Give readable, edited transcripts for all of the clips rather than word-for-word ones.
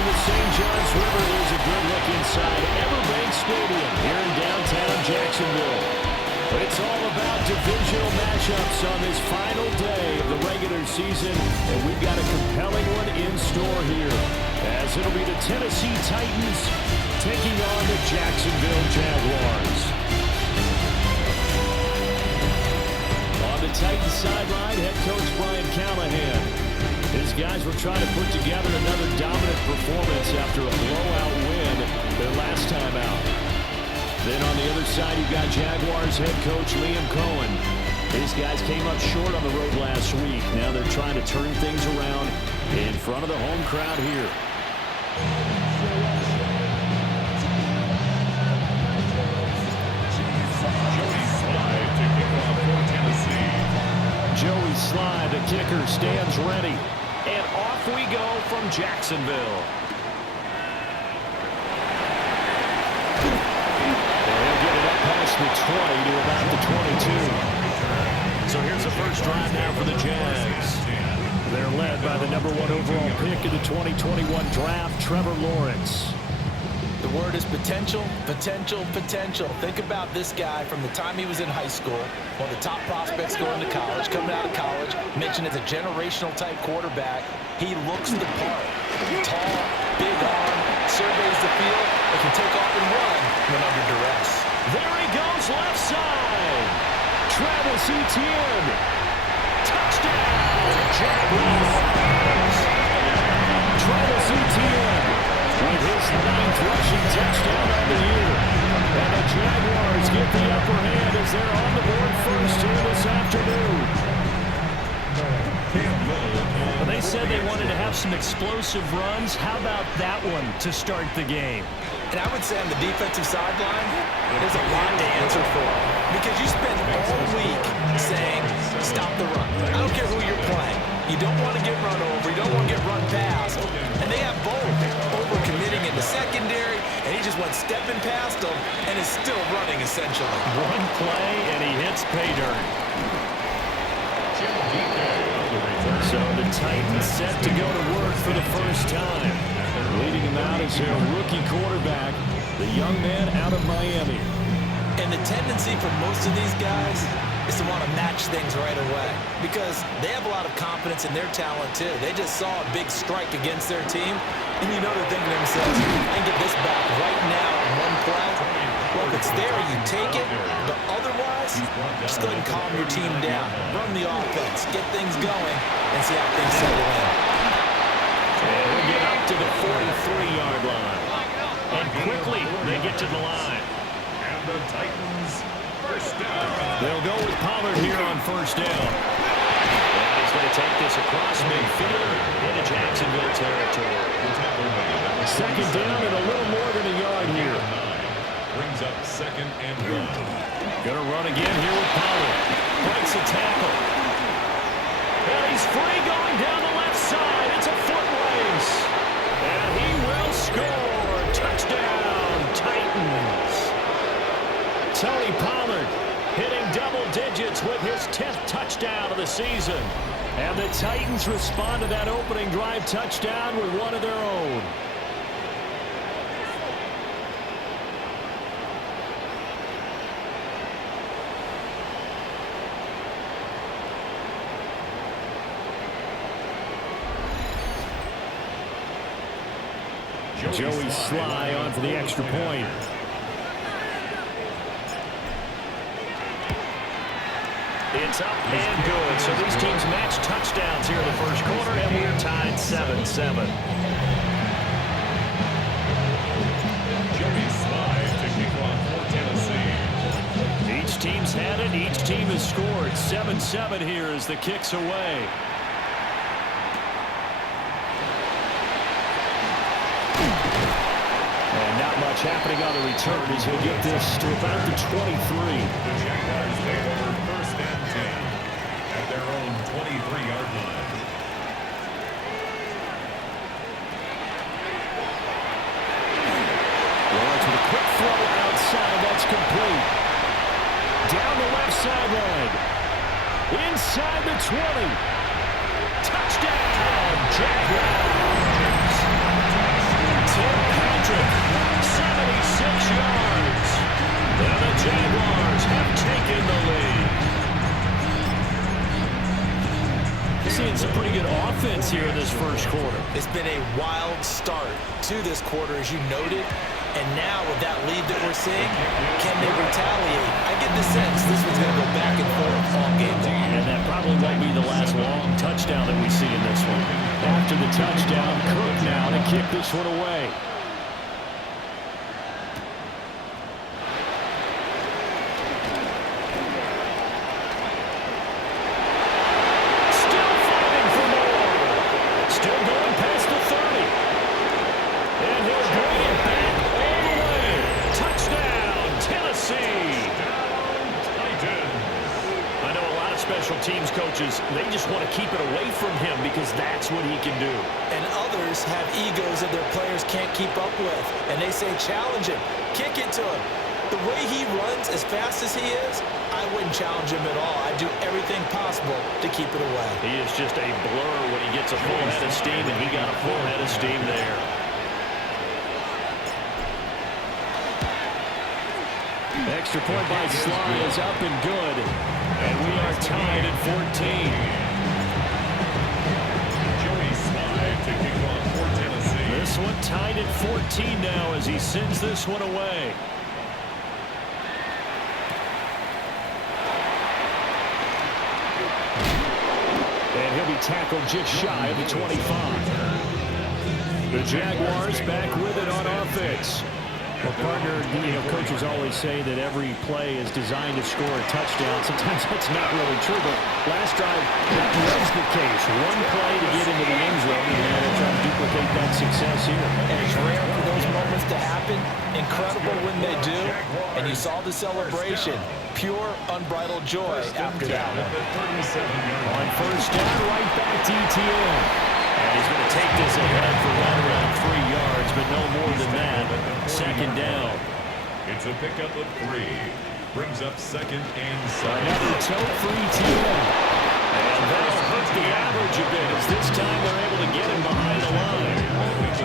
crossing the St. Johns River, there's a good look inside Everbank Stadium here in downtown Jacksonville. But it's all about divisional matchups on this final day of the regular season, and we've got a compelling one in store here, as it'll be the Tennessee Titans taking on the Jacksonville Jaguars. On the Titans sideline, head coach Brian Callahan. His guys were trying to put together another dominant performance after a blowout win their last time out. Then on the other side, you've got Jaguars head coach Liam Cohen. These guys came up short on the road last week. Now they're trying to turn things around in front of the home crowd here. Joey Sly, the kicker, stands ready. And off we go from Jacksonville. They'll get it up past the 20 to about the 22. So here's the first drive now for the Jags. They're led by the #1 overall pick in the 2021 draft, Trevor Lawrence. The word is potential, potential, potential. Think about this guy from the time he was in high school, one of the top prospects going to college, coming out of college, mentioned as a generational type quarterback. He looks the part. Tall, big arm, surveys the field, and can take off and run when under duress. There he goes, left side. Travis Etienne. Touchdown, Jaguars. Travis Etienne with his 9th rushing touchdown on the year. And the Jaguars get the upper hand as they're on the board first here this afternoon. Well, they said they wanted to have some explosive runs. How about that one to start the game? And I would say on the defensive sideline, there's a lot to answer for. Because you spent all week saying, stop the run. I don't care who you're playing. You don't want to get run over. You don't want to get run past. And they have both. Over-committing in the secondary, and he just went stepping past them and is still running, essentially. One play, and he hits pay dirt. So the Titans set to go to work for the first time. Leading him out is their rookie quarterback, the young man out of Miami. And the tendency for most of these guys is to want to match things right away because they have a lot of confidence in their talent, too. They just saw a big strike against their team, and you know they're thinking to themselves, I can get this back right now in one play. Well, if it's there, you take it, but otherwise, just go ahead and calm your team down. Run the offense, get things going, and see how things settle in. And we'll get up to the 43-yard line. And quickly, they get to the line. And the Titans, first down. They'll go with Pollard here on first down. And he's going to take this across midfield into Jacksonville territory. Second down and a little more than a yard here. Brings up 2nd and 1. Going to run again here with Pollard. Breaks a tackle. And he's free going down the left side. It's a foot race. And he will score. Touchdown, Titans. Tony Pollard hitting double digits with his 10th touchdown of the season. And the Titans respond to that opening drive touchdown with one of their own. Joey Sly on for the extra point. It's up and good. So these teams match touchdowns here in the first quarter, and we're tied 7-7. Joey Sly to kick off for Tennessee. Each team's had it. Each team has scored. 7-7 here as the kick's away. And not much happening on the return as he'll get this to about the 23. The Jaguars take over 1st and 10 at their own 23-yard line. Lawrence with a quick throw outside. That's complete. Down the left sideline. Inside the 20. Touchdown, Jaguars. Tim Patrick, 76 yards. And the Jaguars have taken the lead. Seeing some pretty good offense here in this first quarter. It's been a wild start to this quarter, as you noted. And now with that lead that we're seeing, can they retaliate? I get the sense this one's going to go back and forth all game long. And that probably won't be the last long touchdown that we see in this one. After the touchdown, Cook now to kick this one away. Still fighting for more. Still going past the 30. And he'll bring it back all the way. Touchdown, Tennessee. I know a lot of special teams coaches, they just want to keep it away from him because that's what he can do. And others have egos that their players can't keep up with. And they say, challenge him, kick it to him. The way he runs as fast as he is, I wouldn't challenge him at all. I'd do everything possible to keep it away. He is just a blur when he gets a full head of steam, and he got a full head of steam there. Extra point by Sly is up and good. And we are tied at 14. Joey Sly to kick off for Tennessee. This one tied at 14 now as he sends this one away. And he'll be tackled just shy of the 25. The Jaguars back with it on offense. Well, partner, coaches always say that every play is designed to score a touchdown. Sometimes that's not really true, but last drive, that was the case. One play to get into the end zone, and they'll try to duplicate that success here. And it's rare for those moments to happen. Incredible when they do. And you saw the celebration. Pure, unbridled joy after that one. On first down, right back to ETN. And he's going to take this ahead for right around 3 yards, but no more than that. Second down. It's a pickup of 3. Brings up second and 7. Another tote for ETN. And that'll hurt the average a bit as this time they're able to get him behind the line.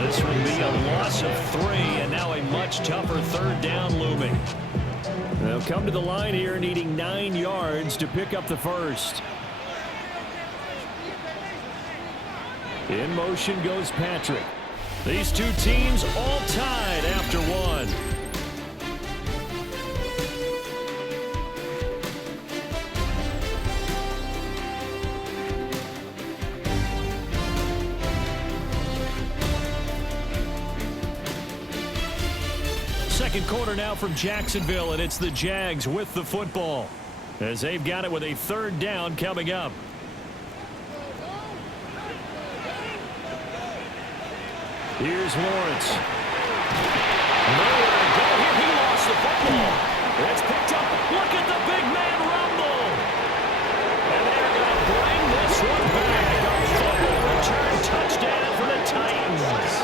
This will be a loss of 3, and now a much tougher third down looming. They'll come to the line here needing 9 yards to pick up the first. In motion goes Patrick. These two teams all tied after one. Second quarter now from Jacksonville, and it's the Jags with the football as they've got it with a third down coming up. Here's Lawrence. Nowhere to go here. He lost the football. It's picked up. Look at the big man rumble. And they're going to bring this one back. A fumble return touchdown for the Titans.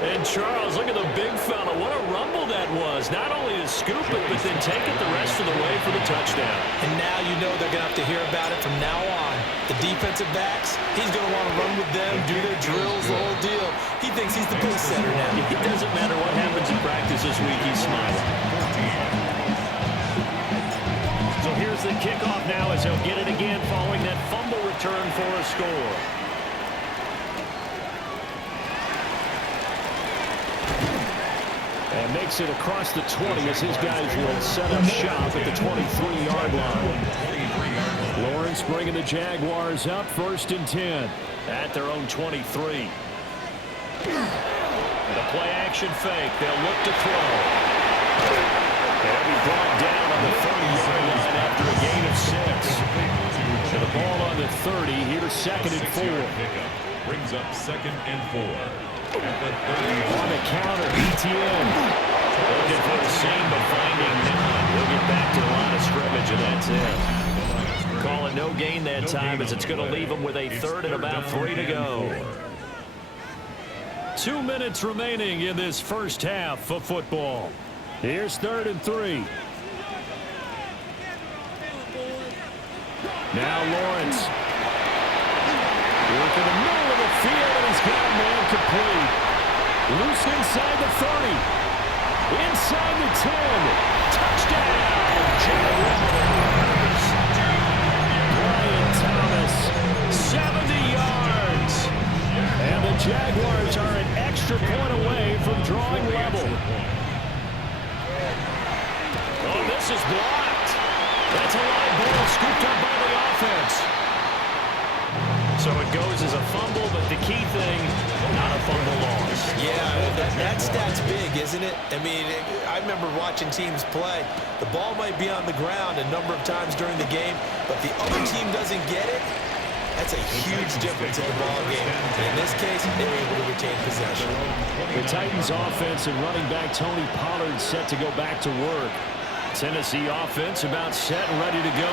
And Charles, look at the big fella. What a rumble that was. Not only to scoop it, but then take it the rest of the way for the touchdown. And now you know they're going to have to hear about it from now on. The defensive backs, he's going to want to run with them, do their drills, the whole deal. He thinks he's the pace setter now. It doesn't matter what happens in practice this week. He's smiling. So here's the kickoff now as he'll get it again following that fumble return for a score. And makes it across the 20 as his guys will set up shop at the 23-yard line. Lawrence bringing the Jaguars up first and 10. At their own 23. The play action fake. They'll look to throw. They'll be brought down on the 30-yard line after a gain of 6. And the ball on the 30. Here's second and 4. Brings up second and 4. At the 30. On the counter, ETN. Looking for the seam, but finding none. He'll get back to the line of scrimmage, and that's it. Calling no gain that time as it's going to leave him with a third and about 3 to go. 2 minutes remaining in this first half of football. Here's third and 3. Now Lawrence. Work in the middle of the field, and he's got a man complete. Loose inside the 30. Inside the 10. Touchdown, Jaguars. Brian Thomas, 70 yards. And the Jaguars are an extra point away from drawing level. Oh, this is blocked. That's a live ball scooped up by the offense. So it goes as a fumble, but the key thing, not a fumble loss. Yeah, that stat's big, isn't it? I mean, I remember watching teams play. The ball might be on the ground a number of times during the game, but the other team doesn't get it. That's a huge difference in the ball game. And in this case, they were able to retain possession. The Titans offense and running back Tony Pollard set to go back to work. Tennessee offense about set and ready to go.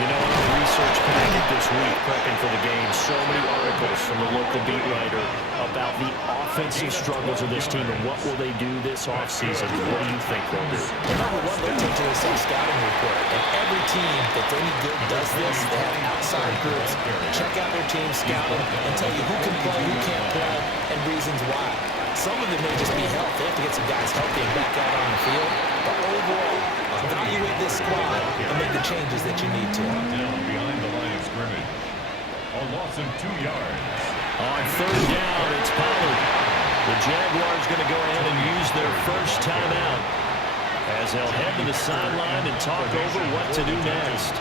You know, in our research packet this week, prepping for the game, so many articles from the local beat writer about the offensive struggles of this team and what will they do this offseason. What do you think they'll do? Well, number one, they'll take to a scouting report. And every team that's any good does this. They have outside groups. Check out their team, scout them, and tell you who can play, who can't play, and reasons why. Some of it may just be health. They have to get some guys healthy and back out on the field. But overall, evaluate this squad and make the changes that you need to. Down behind the line of scrimmage. A loss of 2 yards. On third down, it's Pollard. The Jaguars going to go ahead and use their first timeout as they'll head to the sideline and talk over what to do next.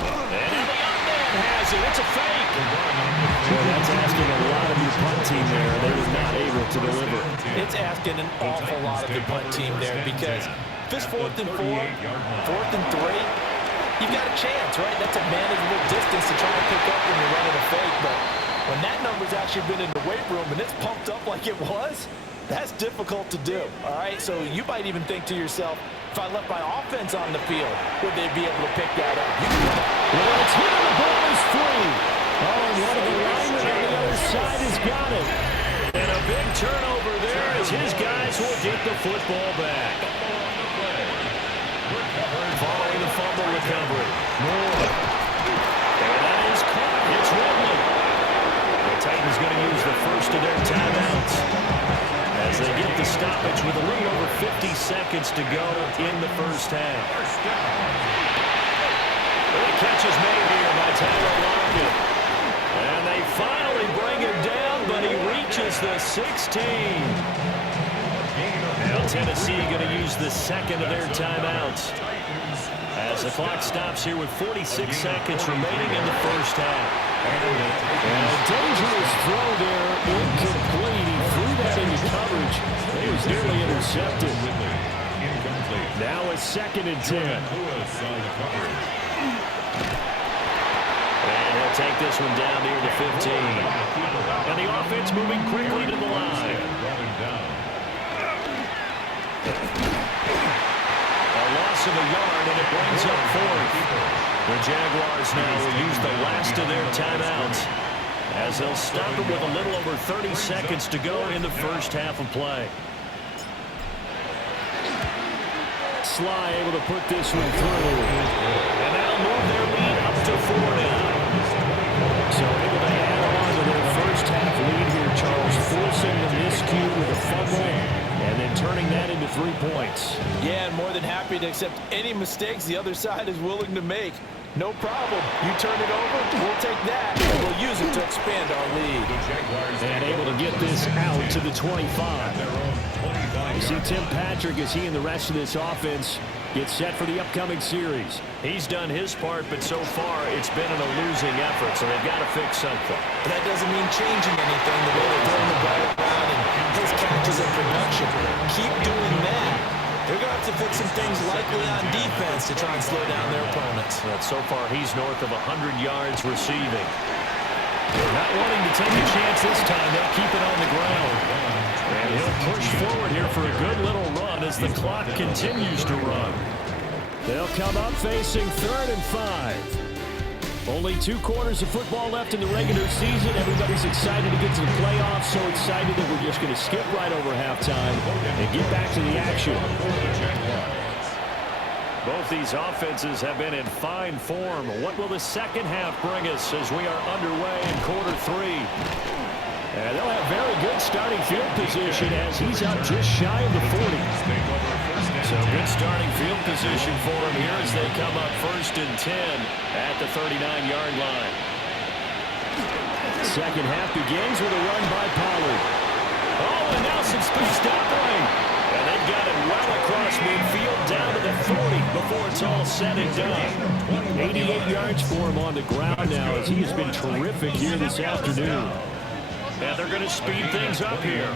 And the young man has it. It's a fake. Well, that's asking a lot of your punt team there. They were not able to deliver. It's asking an awful lot of the punt team there because if it's 4th and 4, 4th and 3, you've got a chance, right? That's a manageable distance to try and pick up when you're running a fake. But when that number's actually been in the weight room and it's pumped up like it was, that's difficult to do, all right? So you might even think to yourself, if I left my offense on the field, would they be able to pick that up? Well, it's hit and the ball is free. Oh, one of the linemen on the other side has got it. And a big turnover there as his guys will get the football back. Following the fumble recovery. Moore. And that is caught. It's Ridley. The Titans going to use the first of their timeouts as they get the stoppage with a little over 50 seconds to go in the first half. The catch is made here by Tyler Lockett. And they finally bring him down, but he reaches the 16. Now Tennessee going to use the second of their timeouts as the clock stops here with 46 seconds remaining in the first half. And a dangerous throw there, incomplete. He threw that into coverage. It was nearly intercepted. Now it's 2nd and 10. And he'll take this one down near the 15. And the offense moving quickly to the line. A loss of a yard, and it brings up 4th. The Jaguars now will use the last of their timeouts as they'll stop it with a little over 30 seconds to go in the first half of play. Sly able to put this one through. And that'll move their lead up to 4 now. So able to add on to their first half lead here, Charles, forcing the miscue with a fumble and then turning that into 3 points. Yeah, and more than happy to accept any mistakes the other side is willing to make. No problem. You turn it over, we'll take that, and we'll use it to expand our lead. And able to get this out to the 25. You see Tim Patrick as he and the rest of this offense get set for the upcoming series. He's done his part, but so far it's been a losing effort, so they've got to fix something. But that doesn't mean changing anything, the way they're throwing the ball around and his catches and production. Keep doing that. They're going to have to fix some things likely on defense to try and slow down their opponents. But so far he's north of 100 yards receiving. Not wanting to take a chance this time, they'll keep it on the ground. And he'll push forward here for a good little run as the clock continues to run. They'll come up facing 3rd and 5. Only 2 quarters of football left in the regular season. Everybody's excited to get to the playoffs, so excited that we're just going to skip right over halftime and get back to the action. Both these offenses have been in fine form. What will the second half bring us as we are underway in quarter three? And they'll have very good starting field position as he's up just shy of the 40. So good starting field position for him here as they come up 1st and 10 at the 39-yard line. Second half begins with a run by Pollard. Oh, and now some space to operate. And they've got it well across midfield down to the 40 before it's all said and done. 88 yards for him on the ground now as he has been terrific here this afternoon. And they're going to speed things up here.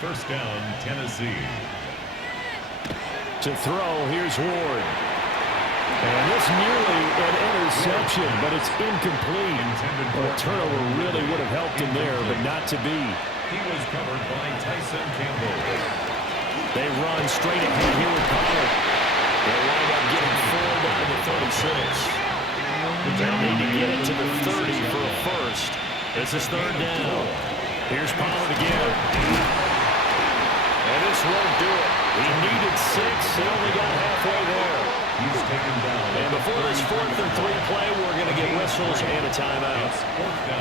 First down, Tennessee. To throw, here's Ward. And this nearly an interception, but it's incomplete. A turnover really would have helped him there, but not to be. He was covered by Tyson Campbell. They run straight ahead here with Pollard. They wind up getting 4 down to 36. They'll need to get it to the 30 for a first. This is 3rd down. Here's Pollard again. And this won't do it. He needed 6. He only got halfway there. He's taken down. And before this 4th and 3 play, we're going to get whistles and a timeout.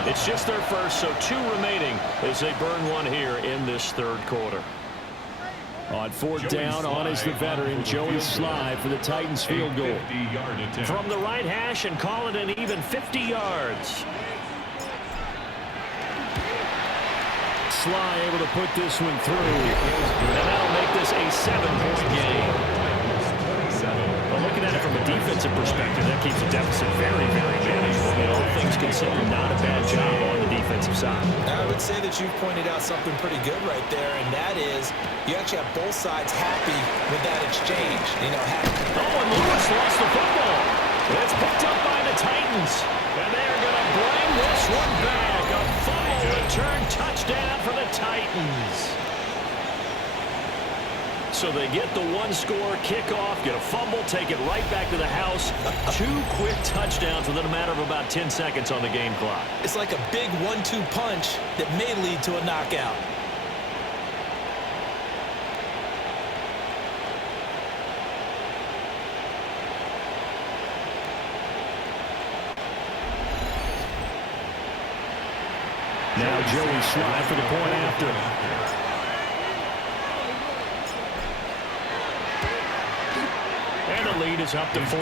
It's just their first, so 2 remaining as they burn one here in this 3rd quarter. On 4th down, on is the veteran, Joey Sly for the Titans field goal. From the right hash and call it an even 50 yards. Sly able to put this one through. And that'll make this a 7-point game. Well, looking at it from a defensive perspective, that keeps the deficit very, very manageable. And all things considered, not a bad job on the defensive side. I would say that you've pointed out something pretty good right there, and that is you actually have both sides happy with that exchange. You know, happy. Oh, and Lewis lost the football. It's picked up by the Titans. And they're going to bring this one back. A fumble return touchdown for the Titans. So they get the 1-score kickoff, get a fumble, take it right back to the house. 2 quick touchdowns within a matter of about 10 seconds on the game clock. It's like a big 1-2 punch that may lead to a knockout. Now Joey Sly for the point after. And the lead is up to 14.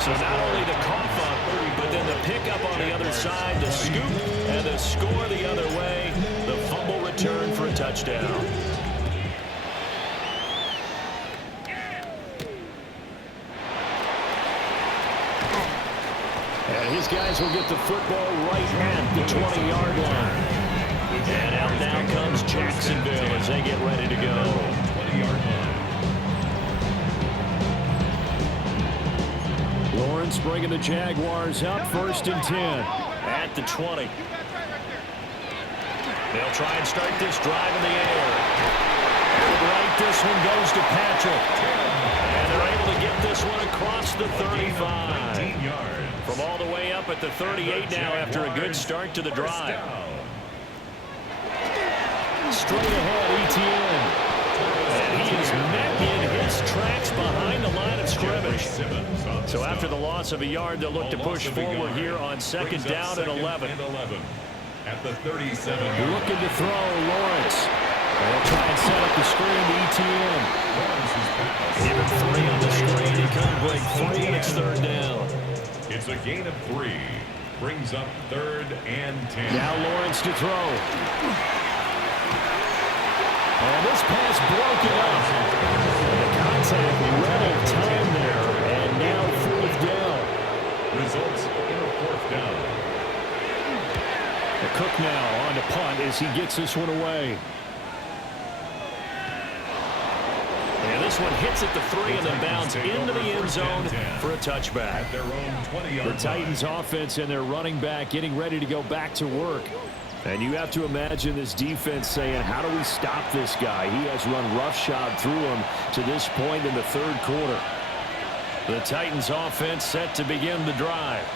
So not only the cough up, but then the pickup on the other side, the scoop, and the score the other way. The fumble return for a touchdown. And his guys will get the football right at the 20-yard line. And out now comes Jacksonville as they get ready to go. 20-yard line. Lawrence bringing the Jaguars up 1st and 10. At the 20. They'll try and start this drive in the air. Right, this one goes to Patrick. And they're able to get this one across the 35. 19 yards. From all the way up at the 38 now after a good start to the drive. Straight ahead, Etienne. And he is met in his tracks behind the line of scrimmage. So after the loss of a yard, they'll look to push forward here on 2nd down and 11. At the 37. Looking to throw, Lawrence. They'll try and set up the screen to Etienne. Give him 3 on the screen. He couldn't break 3, and it's 3rd down. It's a gain of 3. Brings up 3rd and 10. Now Lawrence to throw. And this pass broken up. The contact ran out of time there. And now 4th down. Results in a 4th down. The Cook now on to punt as he gets this one away. And this one hits at the 3 and then bounds into the end zone for a touchback. At their own 20-yard The Titans offense and their running back getting ready to go back to work. And you have to imagine this defense saying, how do we stop this guy? He has run roughshod through him to this point in the 3rd quarter. The Titans offense set to begin the drive.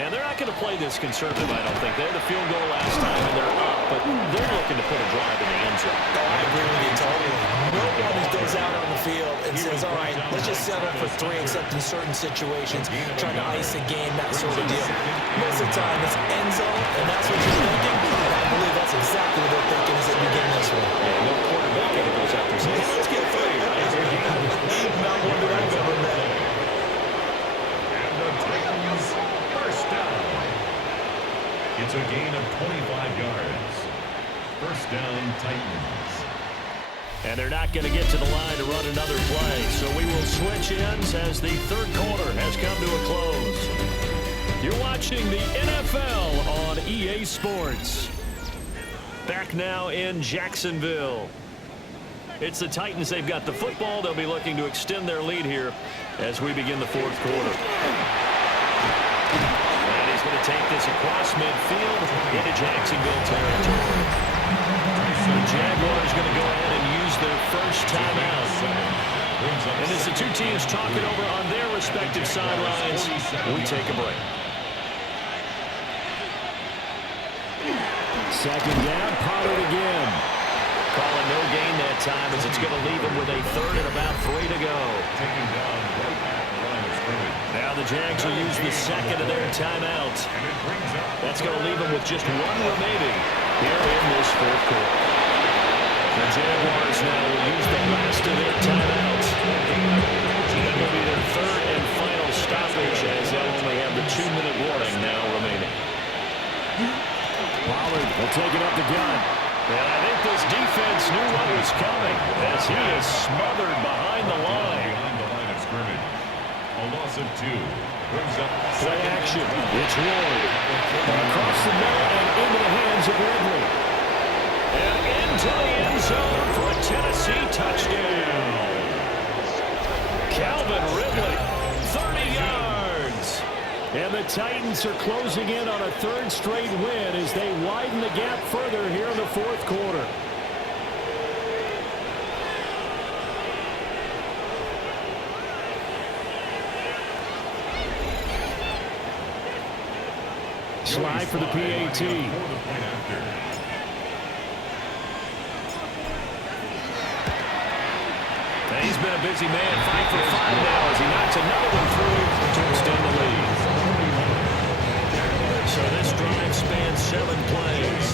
And they're not going to play this conservative, I don't think. They had the field goal last time, and they're up, but they're looking to put a drive in the end zone. Oh, I agree with you totally. Nobody goes out and says, all right, let's just settle for 3 except in certain situations, trying to ice a game, that sort of deal. Most of the time it's end zone, and that's what you're thinking. And I believe that's exactly what they're thinking as they begin this one. And no quarterback ever goes out there saying, hey, let's get 3. Not one that I've ever met. And the Titans first down. It's a gain of 25 yards. First down, Titans. And they're not going to get to the line to run another play. So we will switch ends as the third quarter has come to a close. You're watching the NFL on EA Sports. Back now in Jacksonville. It's the Titans. They've got the football. They'll be looking to extend their lead here as we begin the fourth quarter. And he's going to take this across midfield into Jacksonville territory. The Jaguars going to go ahead and use their first timeout. And as the two teams talk it over on their respective sidelines, we take a break. Second down, Pollard again. Calling no gain that time as it's going to leave him with a third and about 3 to go. Taking down right at the line of scrimmage. Now the Jags will use the second of their timeout. That's going to leave them with just 1 remaining here in this fourth quarter. The Jaguars now will use the last of their timeouts. That will be their third and final stoppage as they'll only have the 2-minute warning now remaining. Pollard will take it up the gun. And I think this defense knew what was coming as he is smothered behind the line. Behind the line of scrimmage. A loss of 2. Brings up Play action. It's Ward. Across the middle and into the hands of Ridley. And into the end zone for a Tennessee touchdown. Calvin Ridley, 30 yards. And the Titans are closing in on a third straight win as they widen the gap further here in the fourth quarter. Slide for the PAT. He's been a busy man, 5 for 5 now as he knocks another one through to extend the lead. So this drive spans 7 plays.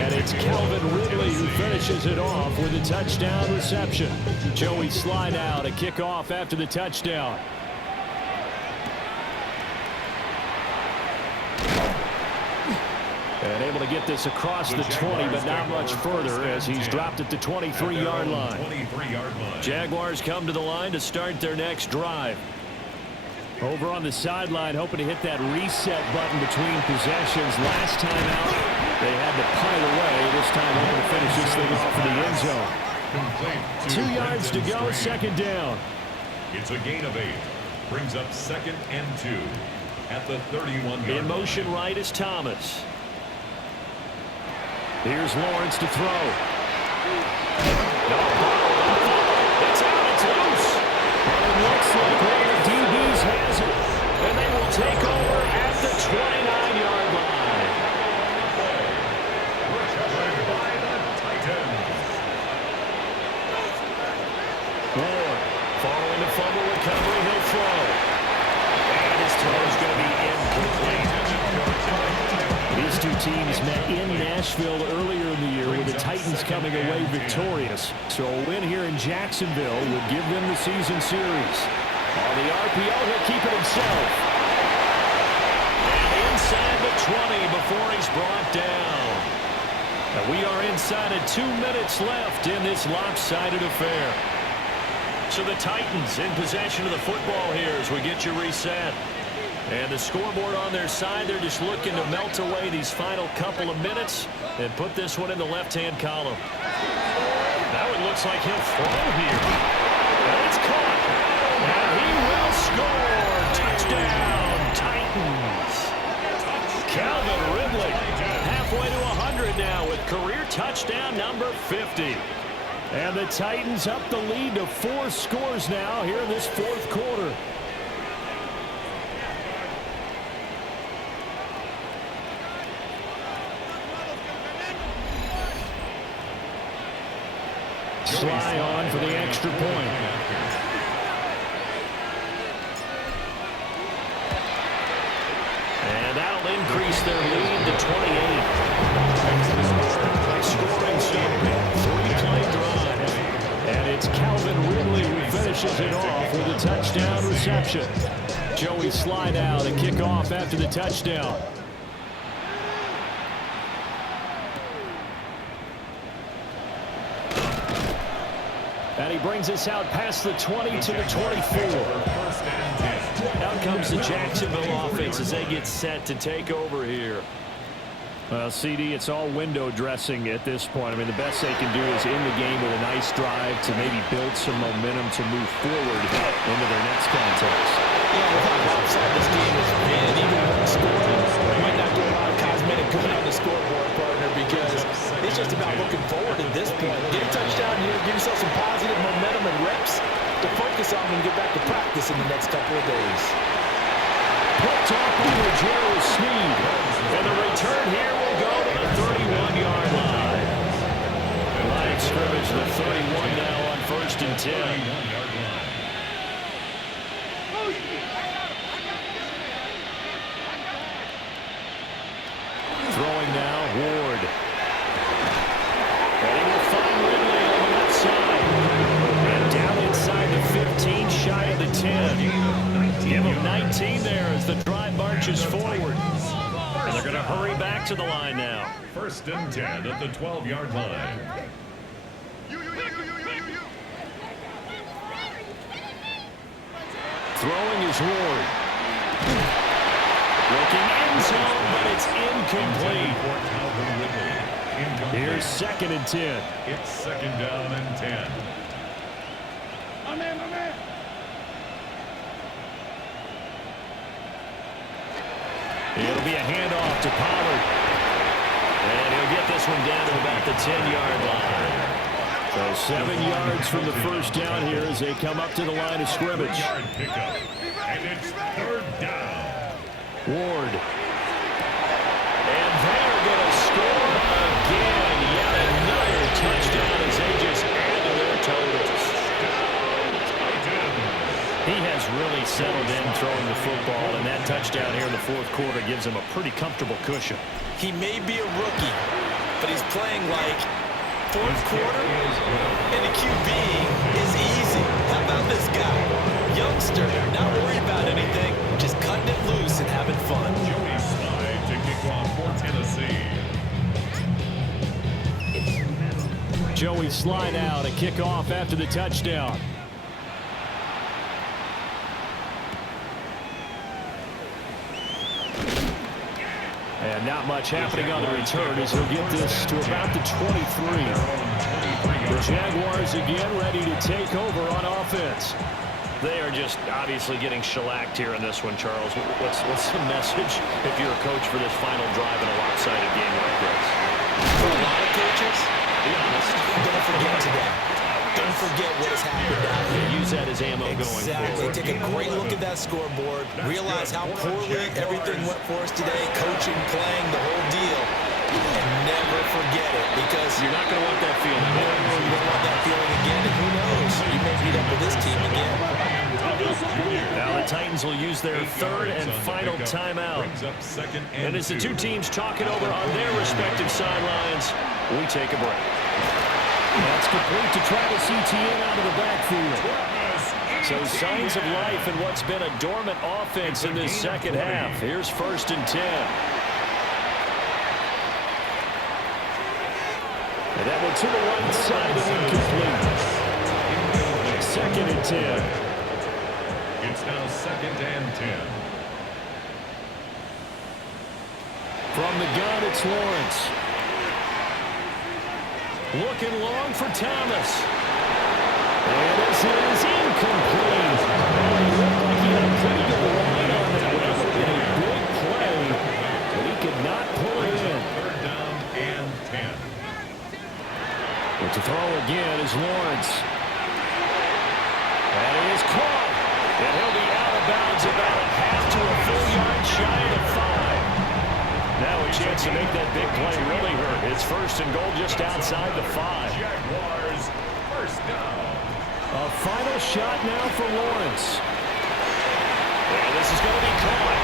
And it's Calvin Ridley who finishes it off with a touchdown reception. Joey Slye now to kick off after the touchdown. And able to get this across the 20, but not much further as he's dropped at the 23-yard line. Jaguars come to the line to start their next drive. Over on the sideline, hoping to hit that reset button between possessions. Last time out, they had to punt it away. This time hoping to finish this thing off in the end zone. 2 yards to go, second down. It's a gain of 8. Brings up 2nd and 2 at the 31-yard line. In motion right is Thomas. Here's Lawrence to throw. No, it's out, it's loose. And it looks like one of the DBs has it. And they will take over at the 29-yard line. Recovered by the Titans. Ward, following the fumble recovery, he'll throw. And his throw is going to be incomplete. These two teams met in Nashville earlier in the year with the Titans coming away victorious. So a win here in Jacksonville would give them the season series. On the RPO, he'll keep it himself. And inside the 20 before he's brought down. And we are inside of 2 minutes left in this lopsided affair. So the Titans in possession of the football here as we get you reset. And the scoreboard on their side, they're just looking to melt away these final couple of minutes and put this one in the left-hand column. Now it looks like he'll throw here. And it's caught. And he will score. Touchdown, Titans. Calvin Ridley halfway to 100 now with career touchdown number 50. And the Titans up the lead to 4 scores now here in this fourth quarter. Slye on for the extra point. their lead to 28. Scoring start, 3-play drive. And it's Calvin Ridley who finishes it off with a touchdown reception. Joey slide out and kick off after the touchdown. And he brings us out past the 20 to the 24. Out comes the Jacksonville offense as they get set to take over here. Well, CD, it's all window dressing at this point. I mean, the best they can do is in the game with a nice drive to maybe build some momentum to move forward into their next contest. Yeah, with how lopsided this game has been, even one score, you might not do a lot of cosmetic good on the scoreboard, partner, because it's just about looking forward at this point. Get a touchdown here, give yourself some positive momentum and reps to focus on and get back to practice in the next couple of days. Picked off by Gerald Sneed. And the return here will go to the 31-yard line. Line of scrimmage, the 31 now on 1st and 10. Throwing now, Ward. And he will find Ridley on the left side. And down inside the 15, shy of the 10. Give him 19 there as the drive marches forward. And they're going to hurry back to the line now. 1st and 10 at the 12-yard line. Throwing is Ward. Looking end zone, but it's incomplete. Here's 2nd and 10. It's 2nd down and 10. It'll be a handoff to Pollard. And he'll get this one down to about the 10-yard line. So 7 yards from the first down here as they come up to the line of scrimmage. Yard pickup. And it's 3rd down. Ward. And they're going to score again. Yet another touchdown as they just add to their totals. He has really settled in throwing the football, and that touchdown here in the 4th quarter gives him a pretty comfortable cushion. He may be a rookie, but he's playing like 4th quarter, and the QB is easy. How about this guy? Youngster, not worried about anything, just cutting it loose and having fun. Joey slide to kick off for Tennessee. Joey slide out and kick off after the touchdown. And not much happening on the return as he'll get this to about the 23. The Jaguars again ready to take over on offense. They are just obviously getting shellacked here in this one, Charles. What's the message if you're a coach for this final drive in a lopsided game like this? For a lot of coaches, be honest, don't forget today. Don't forget what has happened out here. Use that as ammo going forward. Take a great look at that scoreboard. Realize how poorly everything went for us today. Coaching, playing, the whole deal. And never forget it, because you're not going to want that feeling. You don't want that feeling again, and who knows? You may meet up with this team again. Now the Titans will use their 3rd and final timeout. And as the two teams talk it over on their respective sidelines, we take a break. That's complete to Travis Etienne out of the backfield. So signs of life in what's been a dormant offense in this second half. Here's 1st and 10. And that one to the right side is incomplete. 2nd and 10. It's now 2nd and 10. From the gun, it's Lawrence. Looking long for Thomas. And this is incomplete. He looked like he had a pretty good line on that one. That would have been a big play, but he could not pull it in. 3rd down and 10. But to throw again is Lawrence. And he is caught. And he'll be out of bounds about a half to a full yard shy of the 5. Now a chance to make that big play really hurt. It's 1st and goal just outside the 5. Jaguars 1st down. A final shot now for Lawrence. And this is going to be caught.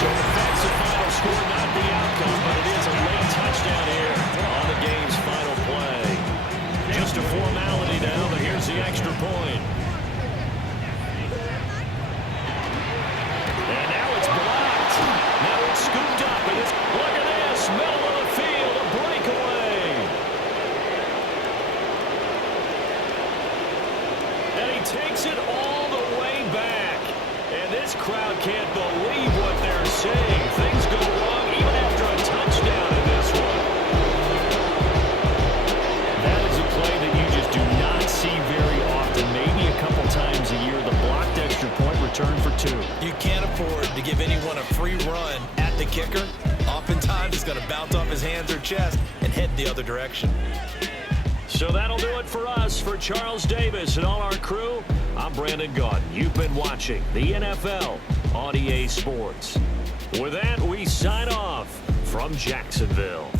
So defensive final final score, not the outcome, but it is a late touchdown here on the game's final play. Just a formality now, but here's the extra point. And now it's blocked. Now it's scooped up, and it's, look at this, middle of the field, a breakaway. And he takes it all the way back. And this crowd can't believe what they're seeing. Things go wrong even after a touchdown in this one. That is a play that you just do not see very often. Maybe a couple times a year, the blocked extra point return for 2. You can't afford to give anyone a free run at the kicker. Oftentimes, it's going to bounce off his hands or chest and head the other direction. So that'll do it for us. For Charles Davis and all our crew, I'm Brandon Gaudin. You've been watching the NFL on EA Sports. With that, we sign off from Jacksonville.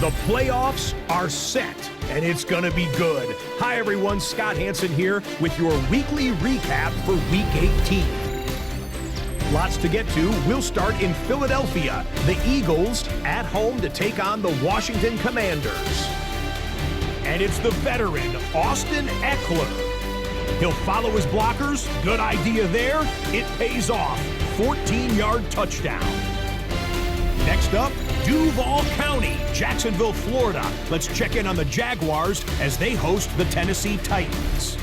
The playoffs are set, and it's going to be good. Hi, everyone. Scott Hansen here with your weekly recap for Week 18. Lots to get to. We'll start in Philadelphia. The Eagles at home to take on the Washington Commanders. And it's the veteran, Austin Eckler. He'll follow his blockers. Good idea there. It pays off. 14-yard touchdown. Next up, Duval County, Jacksonville, Florida. Let's check in on the Jaguars as they host the Tennessee Titans.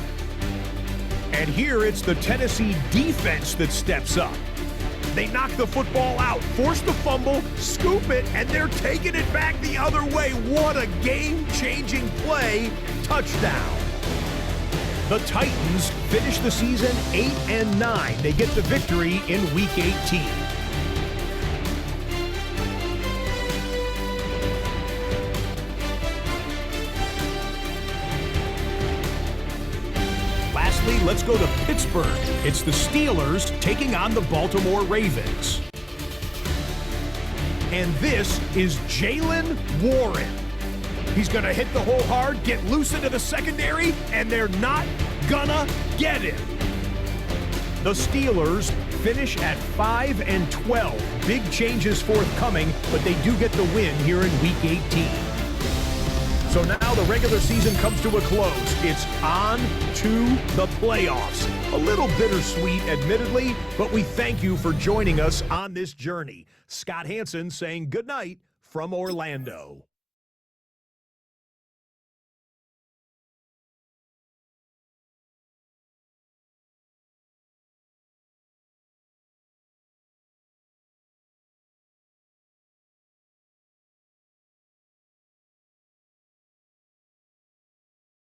And here it's the Tennessee defense that steps up. They knock the football out, force the fumble, scoop it, and they're taking it back the other way. What a game-changing play. Touchdown. The Titans finish the season 8-9. They get the victory in Week 18. Let's go to Pittsburgh. It's the Steelers taking on the Baltimore Ravens. And this is Jaylen Warren. He's going to hit the hole hard, get loose into the secondary, and they're not gonna get him. The Steelers finish at 5-12. Big changes forthcoming, but they do get the win here in Week 18. So now the regular season comes to a close. It's on to the playoffs. A little bittersweet, admittedly, but we thank you for joining us on this journey. Scott Hansen saying goodnight from Orlando.